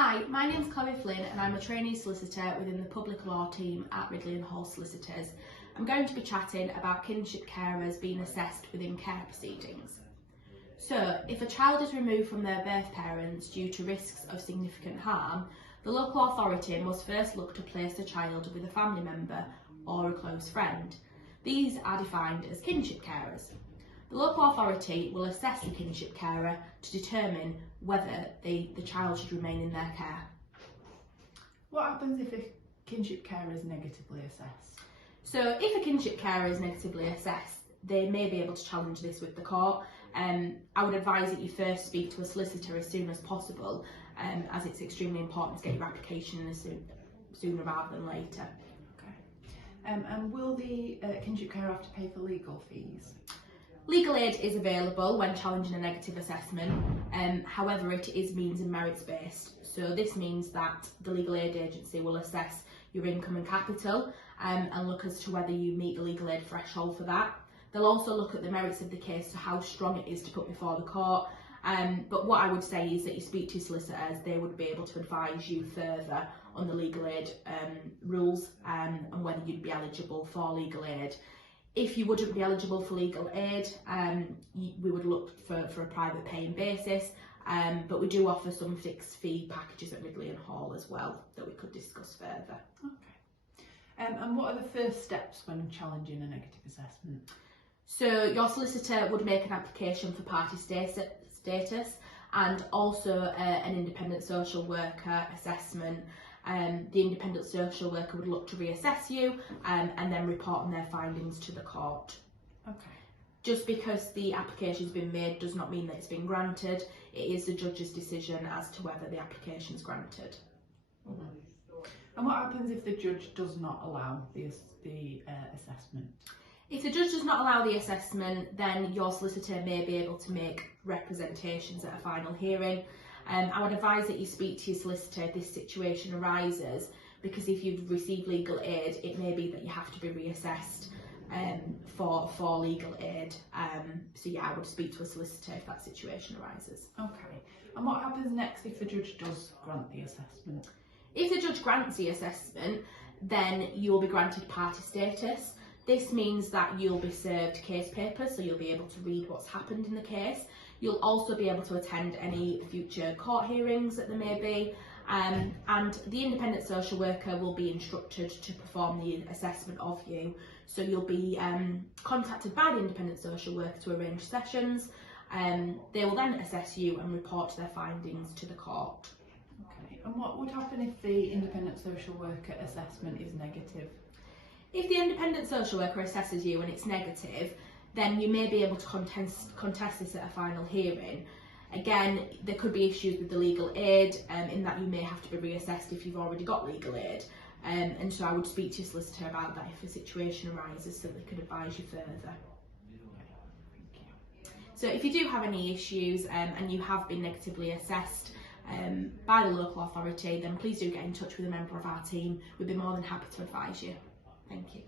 Hi, my name's Chloe Flynn and I'm a trainee solicitor within the public law team at Ridley and Hall Solicitors. I'm going to be chatting about kinship carers being assessed within care proceedings. So, if a child is removed from their birth parents due to risks of significant harm, the local authority must first look to place the child with a family member or a close friend. These are defined as kinship carers. The local authority will assess the kinship carer to determine whether the child should remain in their care. What happens if a kinship carer is negatively assessed? So if a kinship carer is negatively assessed, they may be able to challenge this with the court. I would advise that you first speak to a solicitor as soon as possible, as it's extremely important to get your application in sooner rather than later. Okay. And will the kinship carer have to pay for legal fees? Legal aid is available when challenging a negative assessment, however it is means and merits based. So this means that the legal aid agency will assess your income and capital and look as to whether you meet the legal aid threshold for that. They'll also look at the merits of the case, so how strong it is to put before the court. But what I would say is that you speak to solicitors, they would be able to advise you further on the legal aid rules and whether you'd be eligible for legal aid. If you wouldn't be eligible for legal aid, we would look for a private paying basis, but we do offer some fixed fee packages at Ridley and Hall as well that we could discuss further. Okay. And what are the first steps when challenging a negative assessment? So your solicitor would make an application for party status and also an independent social worker assessment. The independent social worker would look to reassess you and then report on their findings to the court. Okay. Just because the application's been made does not mean that it's been granted. It is the judge's decision as to whether the application's granted. Mm-hmm. And what happens if the judge does not allow the assessment? If the judge does not allow the assessment, then your solicitor may be able to make representations at a final hearing. I would advise that you speak to your solicitor if this situation arises, because if you've received legal aid, it may be that you have to be reassessed for legal aid. So yeah, I would speak to a solicitor if that situation arises. Okay. And what happens next if the judge does grant the assessment? If the judge grants the assessment, then you'll be granted party status. This means that you'll be served case papers, so you'll be able to read what's happened in the case. You'll also be able to attend any future court hearings that there may be, and the independent social worker will be instructed to perform the assessment of you. So you'll be contacted by the independent social worker to arrange sessions. They will then assess you and report their findings to the court. Okay. And what would happen if the independent social worker assessment is negative? If the independent social worker assesses you and it's negative, then you may be able to contest this at a final hearing. Again, there could be issues with the legal aid in that you may have to be reassessed if you've already got legal aid. And so I would speak to your solicitor about that if a situation arises so they could advise you further. So if you do have any issues and you have been negatively assessed by the local authority, then please do get in touch with a member of our team. We'd be more than happy to advise you. Thank you.